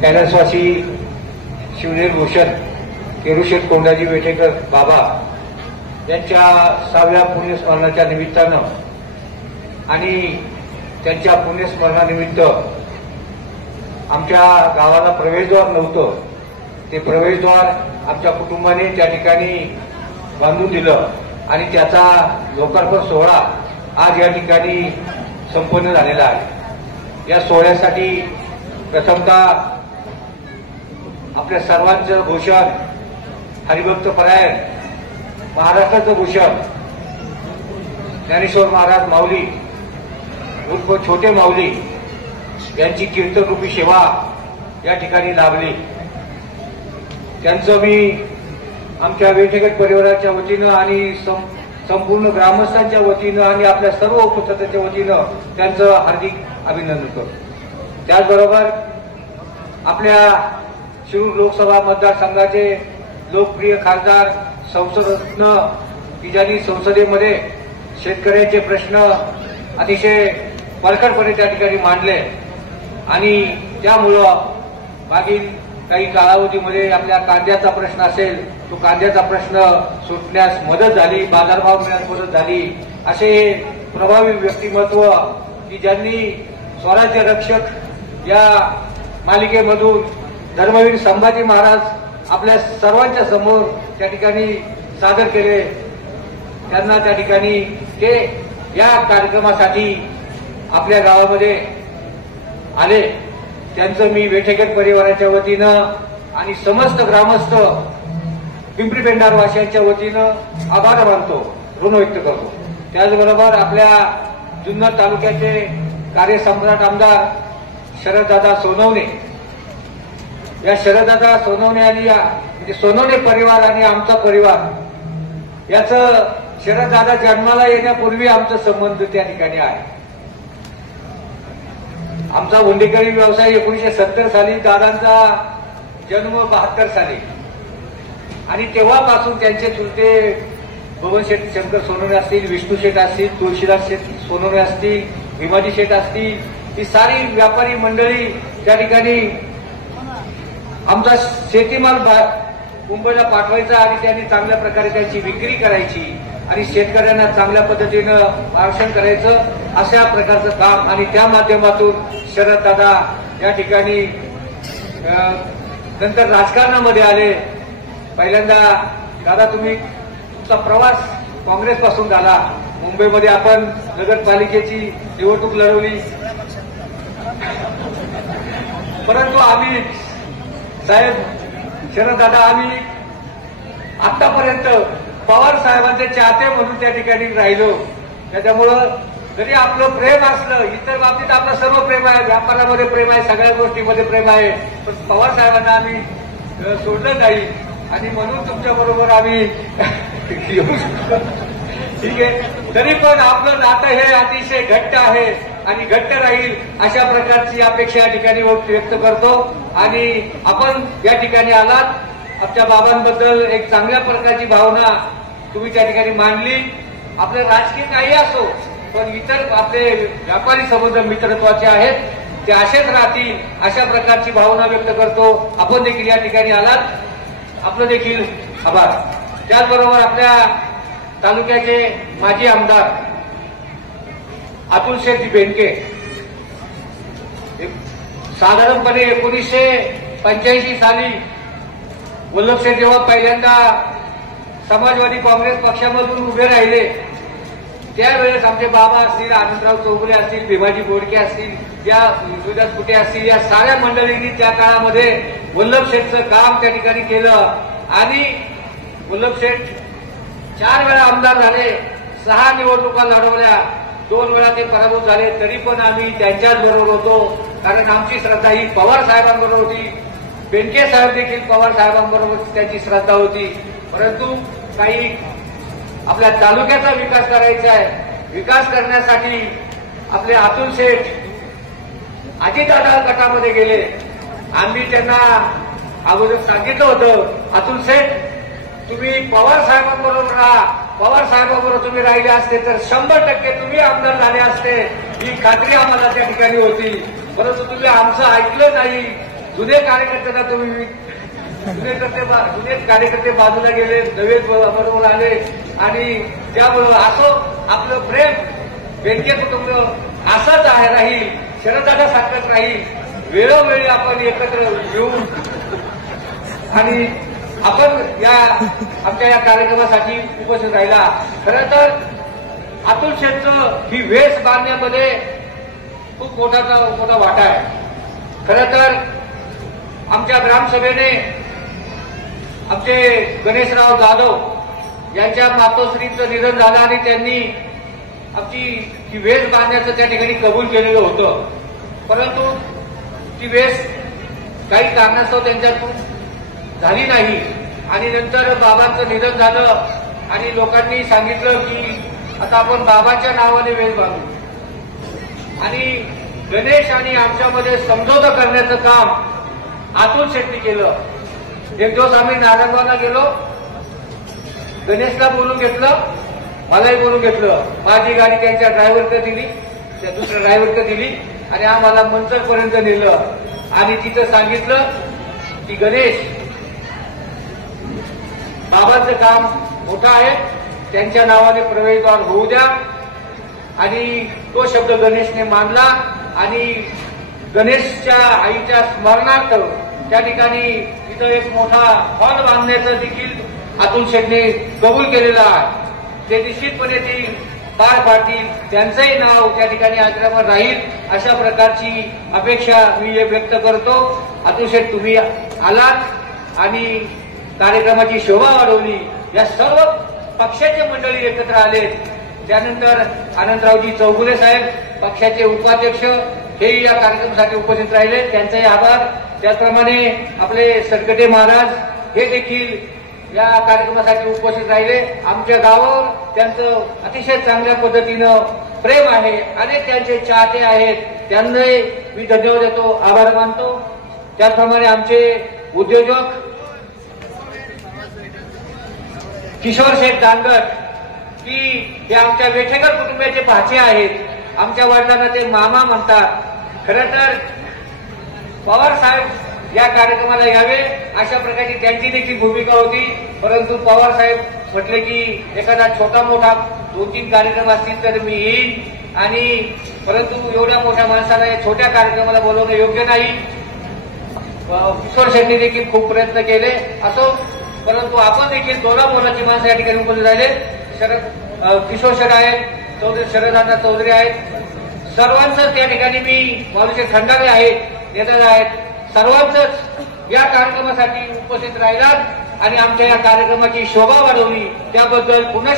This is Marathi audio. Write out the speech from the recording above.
कैलासवासी शिवनेर भूषण केरुशेठ कोंडाजी वेठेकर बाबा यांच्या 6व्या पुण्यस्मरणाच्या निमित्तानं आणि त्यांच्या पुण्यस्मरणानिमित्त आमच्या गावाला प्रवेशद्वार नव्हतं, ते प्रवेशद्वार आमच्या कुटुंबाने त्या ठिकाणी बांधून दिलं आणि त्याचा लोकार्पण सोहळा आज या ठिकाणी संपन्न झालेला आहे। या सोहळ्यासाठी प्रथमतः आपल्या सर्वांचं भूषण हरिभक्त परायण महाराष्ट्राचं भूषण ज्ञानेश्वर महाराज माऊली उर्फ छोटे माऊली यांची कीर्तनरूपी सेवा या ठिकाणी लाभली। त्यांचं मी आमच्या वेठेकर परिवाराच्या वतीनं आणि संपूर्ण ग्रामस्थांच्या वतीनं आणि आपल्या सर्व उपस्थितांच्या वतीनं त्यांचं हार्दिक अभिनंदन करतो। त्याचबरोबर आपल्या शिरूर लोकसभा मतदारसंघाचे लोकप्रिय खासदार संसदरत्न की ज्यांनी संसदेमध्ये शेतकऱ्यांचे प्रश्न अतिशय परखडपणे त्या ठिकाणी मांडले आणि त्यामुळं मागील काही कालावधीमध्ये आपल्या कांद्याचा प्रश्न असेल तो कांद्याचा प्रश्न सुटण्यास मदत झाली, बाजारभाव मिळण्यास मदत झाली। असे प्रभावी व्यक्तिमत्व की ज्यांनी स्वराज्य रक्षक या मालिकेमधून धर्मवीर संभाजी महाराज आपल्या सर्वांच्या समोर त्या ठिकाणी सादर केले, त्यांना त्या ठिकाणी ते या कार्यक्रमासाठी आपल्या गावामध्ये आले। त्यांचं मी वेठेकर परिवाराच्या वतीनं आणि समस्त ग्रामस्थ पिंपरी पेंढार वासियांच्या वतीनं आभार मानतो, ऋण व्यक्त करतो। त्याचबरोबर आपल्या जुन्नर तालुक्याचे कार्यसम्राट आमदार शरददादा सोनवणे, या शरददादा सोनवणे आणि म्हणजे सोनवणे परिवार आणि आमचा परिवार याचं शरददादा जन्माला येण्यापूर्वी आमचा संबंध त्या ठिकाणी आहे। आमचा हुंडेकरी व्यवसाय 1970 साली, दादांचा जन्म 72 साली आणि तेव्हापासून त्यांचे चुलते बबन शेठ शंकर सोनवणे असतील, विष्णू शेठ असतील, तुळशीदास शेठ सोनवणे असतील, भीमाजी शेठ असतील, ही सारी व्यापारी मंडळी त्या ठिकाणी आमचा शेतीमाल मुंबईला पाठवायचा आणि त्यांनी चांगल्या प्रकारे त्यांची विक्री करायची आणि शेतकऱ्यांना चांगल्या पद्धतीनं मार्गदर्शन करायचं, अशा प्रकारचं काम। आणि त्या माध्यमातून शरददादा या ठिकाणी नंतर राजकारणामध्ये आले। पहिल्यांदा दादा तुमचा प्रवास काँग्रेसपासून झाला, मुंबईमध्ये आपण नगरपालिकेची निवडणूक लढवली, परंतु आम्ही साहेब शरददादा आम्ही आतापर्यंत पवार साहेबांचे चाहते म्हणून त्या ठिकाणी राहिलो। त्याच्यामुळं जरी आपलं प्रेम असलं, इतर बाबतीत आपलं सर्व प्रेम आहे, व्यापारामध्ये प्रेम आहे, सगळ्या गोष्टीमध्ये प्रेम आहे, पण पवार साहेबांना आम्ही सोडलं नाही आणि म्हणून तुमच्या बरोबर आम्ही येऊ शकतो। ठीक आहे, तरी पण आपलं नातं हे अतिशय घट्ट आहे आणि घट्ट राहील अशा प्रकारची अपेक्षा या ठिकाणी व्यक्त करतो। आणि आपण या ठिकाणी आलात, आपल्या बाबांबद्दल एक चांगल्या प्रकारची भावना तुम्ही त्या ठिकाणी मांडली। आपले राजकीय काही असो, पण इतर आपले व्यापारी संबंध मित्रत्वाचे आहेत, ते असेच राहतील अशा प्रकारची भावना व्यक्त करतो। आपण देखील या ठिकाणी आलात, आपलं देखील आभार। त्याचबरोबर आपल्या तालुक्याचे माजी आमदार अतुल शेठ बेनके, साधारणपणे 1985 साली वल्लभ शेठ जेव्हा पहिल्यांदा समाजवादी काँग्रेस पक्षामधून उभे राहिले, त्यावेळेस आमचे बाबा असतील, आनंदराव चौगुले असतील, भीमाजी बोडके असतील, या विलास कुटे असतील, या साऱ्या मंडळींनी त्या काळामध्ये वल्लभ शेठचं काम त्या ठिकाणी केलं आणि वल्लभ शेठ 4 वेळा आमदार झाले, 6 निवडणुका लढवल्या, 2 वेळा ते पराभूत झाले, तरी पण आम्ही त्यांच्याच बरोबर होतो, कारण आमची श्रद्धा ही पवार साहेबांबरोबर होती। बेनके साहेब देखील पवार साहेबांबरोबर त्यांची श्रद्धा होती। परंतु काही आपल्या तालुक्याचा विकास करायचा आहे, विकास करण्यासाठी आपले अतुल शेठ अजितदादा गटामध्ये गेले। आम्ही त्यांना अगोदर सांगितलं होतं, अतुल शेठ तुम्ही पवार साहेबांबरोबर राहा, पवार साहेबांबरोबर तुम्ही राहिले असते तर 100% तुम्ही आमदार झाले असते, ही खात्री आम्हाला त्या ठिकाणी होती, परंतु तुम्ही आमचं ऐकलं नाही। जुने कार्यकर्त्यांना तुम्ही जुने कार्यकर्ते बाजूला गेले, नवे बरोबर आले आणि त्यामुळं असं आपलं प्रेम बेनके कुटुंब असंच आहे राहील, शरदादा सारखंच राहील. वेळोवेळी आपण एकत्र येऊन आणि आपण आमच्या या कार्यक्रमासाठी उपस्थित राहिला. खरं तर अतुल शेठचं ही वेश बांधण्यामध्ये खूप मोठा वाटा आहे. खरं तर आमच्या ग्रामसभेने आमचे गणेशराव जाधव यांच्या मातोश्रीचं निधन झालं आणि त्यांनी आमची ही वेश बांधण्याचं त्या ठिकाणी कबूल केलेलं होतं. परंतु ती वेश काही कारणास्तव त्यांच्यातून झाली नाही आणि नंतर बाबांचं निधन झालं आणि लोकांनी सांगितलं की आता आपण बाबाच्या नावाने वेश बांधू आणि गणेश आणि आमच्यामध्ये समझोता करण्याचं काम अतुल शेट्टी केलं. एक दिवस आम्ही नारायणगावला गेलो, गणेशला बोलून घेतलं, मलाही बोलून घेतलं. माझी गाडी त्यांच्या ड्रायव्हरकडे दिली, त्या दुसऱ्या ड्रायव्हरकडे दिली आणि आम्हाला मंचरपर्यंत नेलं आणि तिथं सांगितलं की गणेश, बाबांचं काम मोठं आहे, त्यांच्या नावाने प्रवेशद्वार होऊ द्या. आणि तो शब्द गणेशने मानला आणि गणेशच्या आईच्या स्मरणार्थ त्या ठिकाणी तिथं एक मोठा हॉल बांधण्याचं देखील अतुल शेठने कबूल केलेला आहे. ते निश्चितपणे ती पार पाडतील, त्यांचंही नाव त्या ठिकाणी आश्रमात राहील अशा प्रकारची अपेक्षा मी व्यक्त करतो. अतुल शेठ, तुम्ही आलात आणि कार्यक्रमाची शोभा वाढवली. या सर्व पक्षाचे मंडळी एकत्र आले. त्यानंतर आनंदरावजी चौगुले साहेब पक्षाचे उपाध्यक्ष हेही या कार्यक्रमासाठी उपस्थित राहिले, त्यांचाही आभार. त्याचप्रमाणे आपले सरकटे महाराज हे देखील या कार्यक्रमासाठी उपस्थित राहिले. आमच्या गावावर त्यांचं अतिशय चांगल्या पद्धतीनं प्रेम आहे, अनेक त्यांचे चाहते आहेत, त्यांनाही मी धन्यवाद देतो, आभार मानतो. त्याचप्रमाणे आमचे उद्योजक किशोर शेठ दांडगट की हे आमच्या वेठेकर कुटुंबाचे भाचे आहेत. आमच्या वडिलांना ते मामा म्हणतात. खरं तर पवार साहेब या कार्यक्रमाला यावे अशा प्रकारची त्यांची देखील भूमिका होती. परंतु पवार साहेब म्हटले की एखादा छोटा मोठा 2-3 कार्यक्रम असतील तर मी येईन आणि परंतु एवढ्या मोठ्या माणसाला या छोट्या कार्यक्रमाला बोलवणं योग्य नाही. किशोर शेट्टी देखील खूप प्रयत्न केले असो, परंतु आपण देखील दोला मोलाची माणसं या ठिकाणी उपस्थित झाले. किशोर शेठ आहेत, शरदादा चौधरी आहेत, सर्वांचंच त्या ठिकाणी मी मालुशे खंडारे आहेत, नेता आहेत, सर्वांचंच या कार्यक्रमासाठी उपस्थित राहिलात आणि आमच्या या कार्यक्रमाची शोभा वाढवली त्याबद्दल पुन्हा